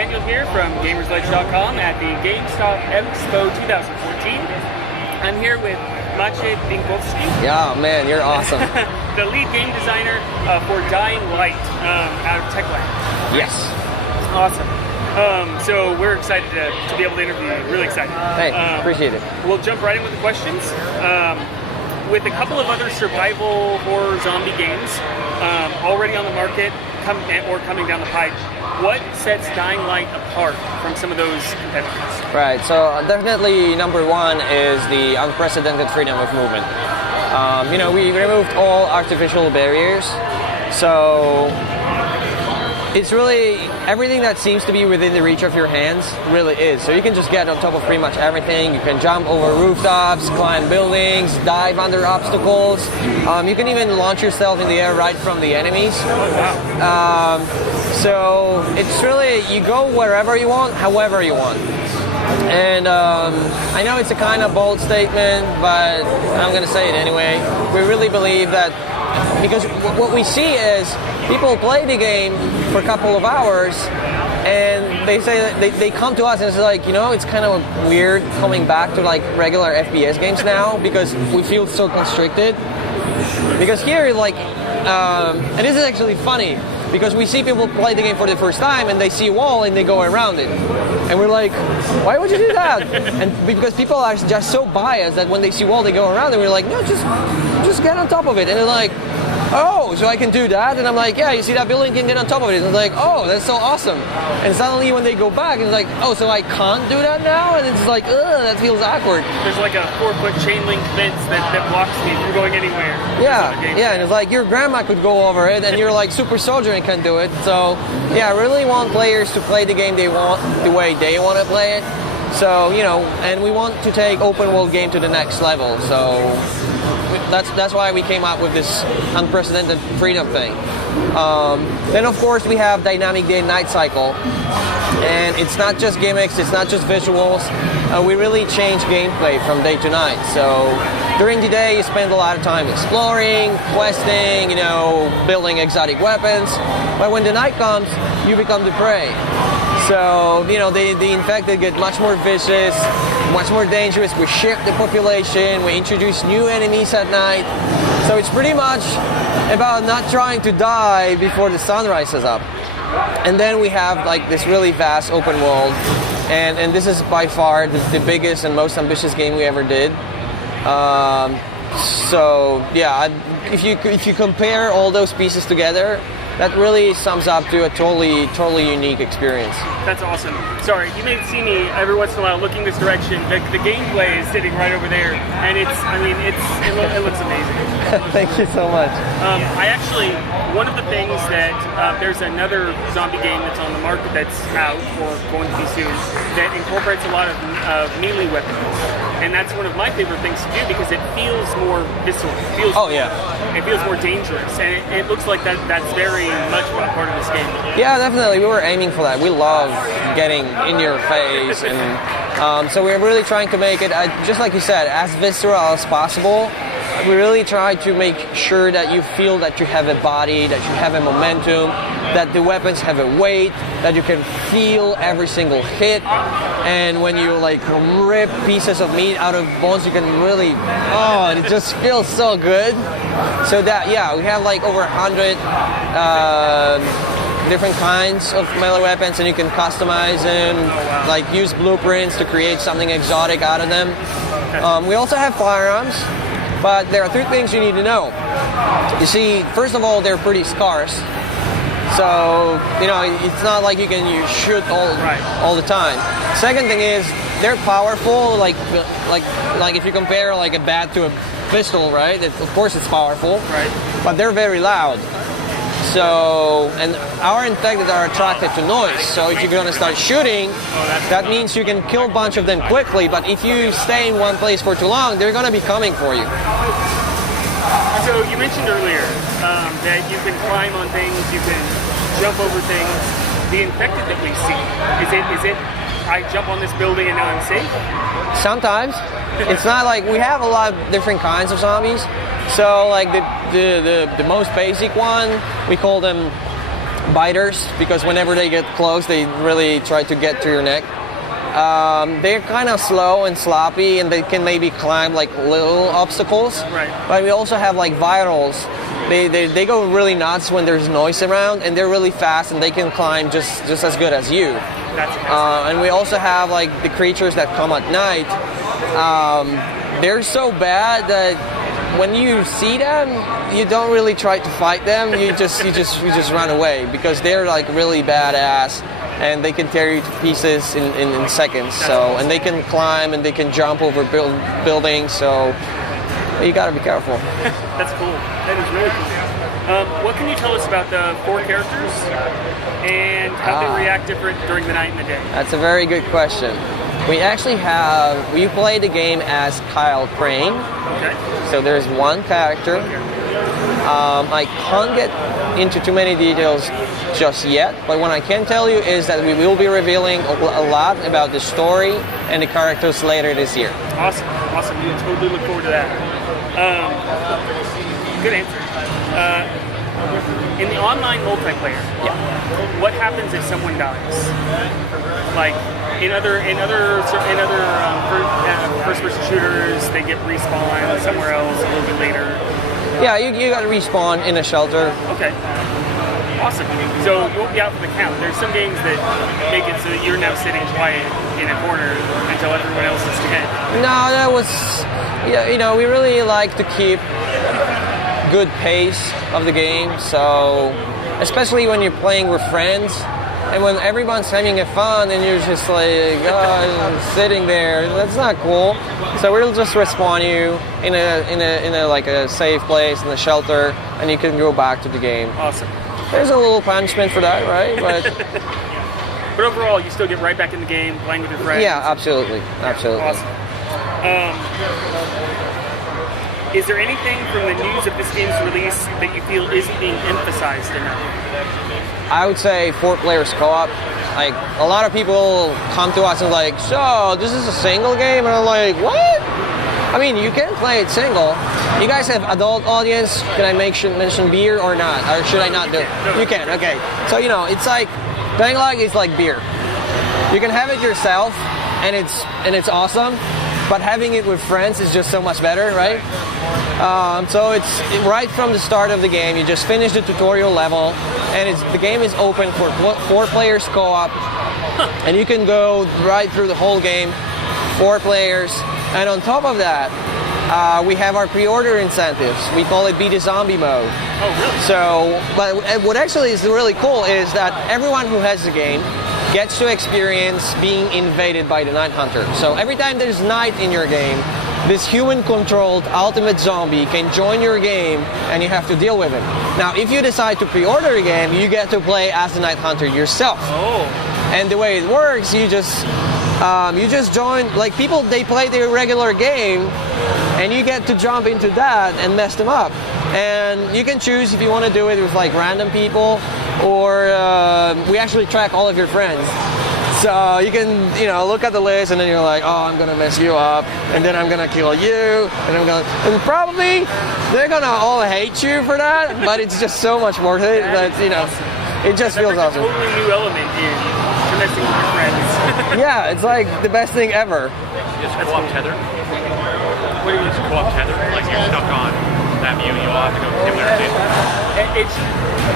Daniel here from Gamersledge.com at the GameStop Expo 2014. I'm here with Maciej Binkowski. Yeah, man, you're awesome. The lead game designer for Dying Light out of Techland. Yes. Awesome. So we're excited to be able to interview you. Really excited. Hey, appreciate it. We'll jump right in with the questions. With a couple of other survival horror zombie games already on the market or coming down the pipe, what sets Dying Light apart from some of those competitors? Right, so definitely number one is the unprecedented freedom of movement. We removed all artificial barriers, so it's really everything that seems to be within the reach of your hands really is. So you can just get on top of pretty much everything. You can jump over rooftops, climb buildings, dive under obstacles. You can even launch yourself in the air right from the enemies. So it's really, you go wherever you want, however you want. And I know it's a kind of bold statement, but I'm going to say it anyway. We really believe that, because what we see is people play the game for a couple of hours and they say that they come to us and it's like, it's kind of weird coming back to like regular FPS games now because we feel so constricted. Because here, and this is actually funny, because we see people play the game for the first time and they see a wall and they go around it. And we're like, why would you do that? And because people are just so biased that when they see a wall they go around, and we're like, no, just get on top of it. And they're like, oh, so I can do that? And I'm like, yeah, you see that building, you can get on top of it. And it's like, oh, that's so awesome. And suddenly when they go back, it's like, oh, so I can't do that now? And it's like, ugh, that feels awkward. There's like a 4-foot chain link fence that blocks me from going anywhere. Yeah, and it's like your grandma could go over it and you're like super soldier and can do it. So yeah, I really want players to play the game they want the way they want to play it. So, and we want to take open world game to the next level. So that's why we came up with this unprecedented freedom thing. Then of course we have dynamic day and night cycle, and it's not just gimmicks, it's not just visuals. We really change gameplay from day to night. So during the day you spend a lot of time exploring, questing, building exotic weapons. But when the night comes, you become the prey. So, the infected get much more vicious, much more dangerous. We shift the population, we introduce new enemies at night. So it's pretty much about not trying to die before the sun rises up. And then we have like this really vast open world. And this is by far the biggest and most ambitious game we ever did. So yeah, if you compare all those pieces together, that really sums up to a totally unique experience. That's awesome. Sorry, you may see me every once in a while looking this direction. The gameplay is sitting right over there, and it looks amazing. Thank you so much. One of the things that there's another zombie game that's on the market that's out or going to be soon that incorporates a lot of melee weapons, and that's one of my favorite things to do because it feels more visceral. It feels more dangerous, and it looks like that's very much a part of this game. Yeah, definitely. We were aiming for that. We love getting in your face, and so we're really trying to make it, just like you said, as visceral as possible. We really try to make sure that you feel that you have a body, that you have a momentum, that the weapons have a weight, that you can feel every single hit, and when you rip pieces of meat out of bones, you can really, it just feels so good. So that, yeah, we have over 100 different kinds of melee weapons, and you can customize them, use blueprints to create something exotic out of them. We also have firearms. But there are 3 things you need to know. You see, first of all, they're pretty scarce. So, it's not like you can shoot all the time. Second thing is, they're powerful, like if you compare a bat to a pistol, right? Of course it's powerful, right? But they're very loud. So, and our infected are attracted to noise. So if you're going to start shooting, that means you can kill a bunch of them quickly. But if you stay in one place for too long, they're going to be coming for you. So you mentioned earlier that you can climb on things, you can jump over things. The infected that we see, is it I jump on this building and now I'm safe? Sometimes. It's not like we have a lot of different kinds of zombies. So the most basic one, we call them biters, because whenever they get close, they really try to get to your neck. They're kind of slow and sloppy, and they can maybe climb like little obstacles. Right. But we also have like virals. They go really nuts when there's noise around, and they're really fast, and they can climb just as good as you. That's and we also have like the creatures that come at night. They're so bad that when you see them, you don't really try to fight them. You just run away, because they're like really badass, and they can tear you to pieces in seconds. So, and they can climb and they can jump over buildings. So you gotta be careful. That's cool. That is really cool. What can you tell us about the 4 characters and how they react different during the night and the day? That's a very good question. We play the game as Kyle Crane. Okay. So there's one character. I can't get into too many details just yet, but what I can tell you is that we will be revealing a lot about the story and the characters later this year. Awesome. We totally look forward to that. Good answer. In the online multiplayer, what happens if someone dies? Like in other first-person shooters, they get respawned somewhere else a little bit later. Yeah, you got to respawn in a shelter. Okay. Awesome. So you won't be out for the count. There's some games that make it so that you're now sitting quiet in a corner until everyone else is dead. No, that was, we really like to keep good pace of the game. So, especially when you're playing with friends, and when everyone's having fun, and you're just like sitting there, that's not cool. So we'll just respawn you in a like a safe place in a shelter, and you can go back to the game. Awesome. There's a little punishment for that, right? But overall, you still get right back in the game, playing with your friends. Yeah, absolutely. Awesome. Is there anything from the news of this game's release that you feel isn't being emphasized enough? I would say 4 players co-op. Like, a lot of people come to us and like, so this is a single game? And I'm like, what? I mean, you can play it single. You guys have adult audience. Can I mention beer or not? Or should I not do it? You can, okay. So, it's like, playing is like beer. You can have it yourself, and it's awesome. But having it with friends is just so much better, right? So it's right from the start of the game. You just finish the tutorial level, and the game is open for 4 players co-op, and you can go right through the whole game, 4 players. And on top of that, we have our pre-order incentives. We call it Beat a Zombie mode. Oh, really? So, but what actually is really cool is that everyone who has the game gets to experience being invaded by the Night Hunter. So every time there's night in your game, this human-controlled ultimate zombie can join your game, and you have to deal with it. Now, if you decide to pre-order the game, you get to play as the Night Hunter yourself. Oh. And the way it works, you just join, like people, they play their regular game, and you get to jump into that and mess them up. And you can choose if you want to do it with like random people, or we actually track all of your friends. So you can, look at the list, and then you're like, oh, I'm gonna mess you up, and then I'm gonna kill you, and probably they're gonna all hate you for that, but it's just so much worth it that, it just feels awesome. A totally new element in connecting with your friends. Yeah, it's like the best thing ever. Is co-op tether? What do you mean? Is co-op tether? Like you're stuck on that view, you all have to go to the other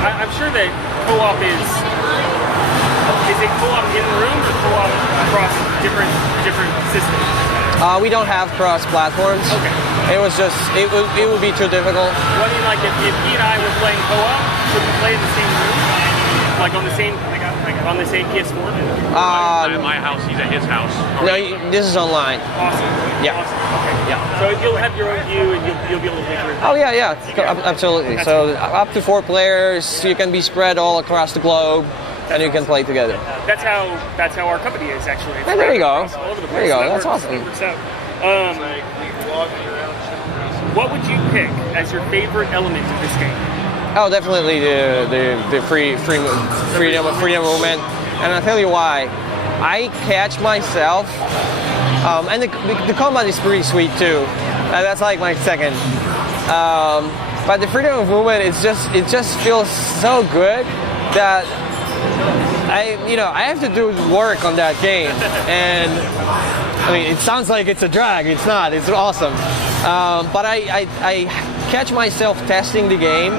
I'm sure that co-op is it co-op in the room or co-op across different systems? We don't have cross platforms. Okay. It was just it would be too difficult. What do you like if he and I were playing co-op? Could we play in the same room? Like on the same PS4? At my house, he's at his house. No, this is online. Awesome. Yeah. Awesome. Okay. Yeah. So you'll have your own view, and you'll be able to play through. Oh yeah. Absolutely. That's So up to 4 players, you can be spread all across the globe, and you can play together. That's how our company is actually. It's There you go. all over the There you place. go. That's awesome. So, what would you pick as your favorite element of this game? Oh, definitely the freedom movement, and I'll tell you why. I catch myself, and the combat is pretty sweet too. That's like my second. But the freedom of movement, it just feels so good that I have to do work on that game, and I mean, it sounds like it's a drag. It's not. It's awesome. But I catch myself testing the game,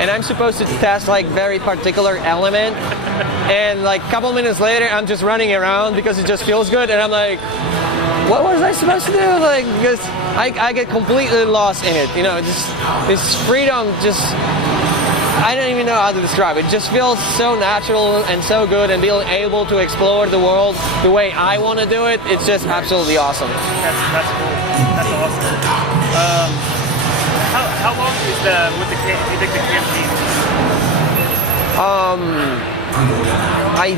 and I'm supposed to test like very particular element, and like a couple minutes later, I'm just running around because it just feels good, and I'm like, what was I supposed to do? Like, because I get completely lost in it. Just this freedom, I don't even know how to describe it. It just feels so natural and so good, and being able to explore the world the way I want to do it, it's just absolutely awesome. That's cool. That's awesome. How long is the campaign? I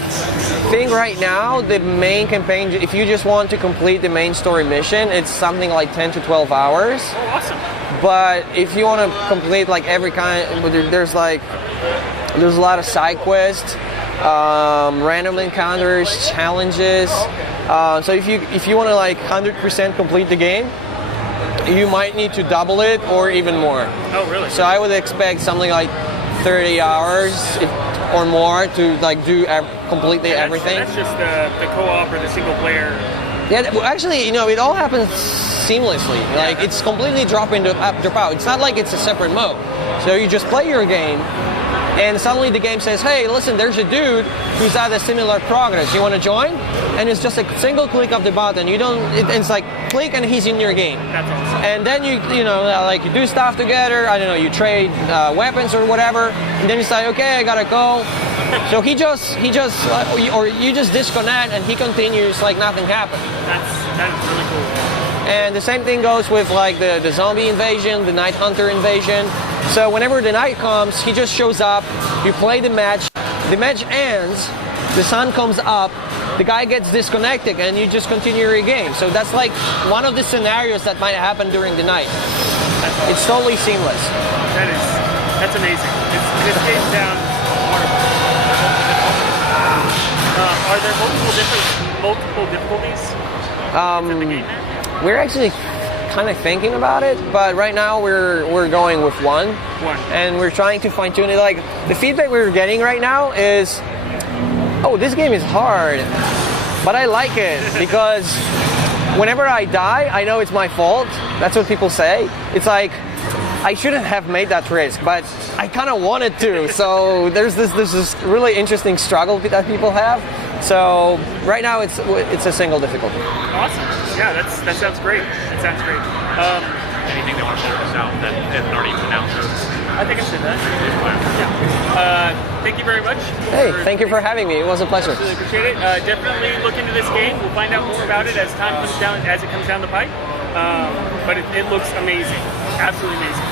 think right now the main campaign, if you just want to complete the main story mission, it's something like 10 to 12 hours. Oh, awesome. But if you want to complete like every kind, there's a lot of side quests, random encounters, challenges. So if you want to like 100% complete the game, you might need to double it or even more. Oh, really? So I would expect something like 30 hours or more to like do completely everything. That's just the co-op or the single player. Yeah, well, actually, it all happens seamlessly. Like, it's completely drop out. It's not like it's a separate mode. So you just play your game, and suddenly the game says, hey, listen, there's a dude who's at a similar progress. You want to join? And it's just a single click of the button. It's like click and he's in your game. That's awesome. And then you do stuff together. I don't know, you trade weapons or whatever. And then it's like, okay, I gotta go. So he just, or you just disconnect and he continues like nothing happened. That is really cool. And the same thing goes with like the zombie invasion, the night hunter invasion. So whenever the night comes, he just shows up, you play the match ends, the sun comes up, the guy gets disconnected, and you just continue your game. So that's like one of the scenarios that might happen during the night. It's totally seamless. That's amazing. This game sounds wonderful. Are there multiple difficulties in the game? We're actually kind of thinking about it, but right now we're going with one, and we're trying to fine tune it. Like the feedback we're getting right now is, oh, this game is hard, but I like it because whenever I die, I know it's my fault. That's what people say. It's like I shouldn't have made that risk, but I kind of wanted to. So there's this really interesting struggle that people have. So right now it's a single difficulty. Awesome. Yeah, that sounds great. That sounds great. Anything they want to share us out that isn't already announced? I think I said that. Yeah. Thank you very much. Hey, thank you for having me. It was a pleasure. Really appreciate it. Definitely look into this game. We'll find out more about it as it comes down the pipe. But it looks amazing. Absolutely amazing.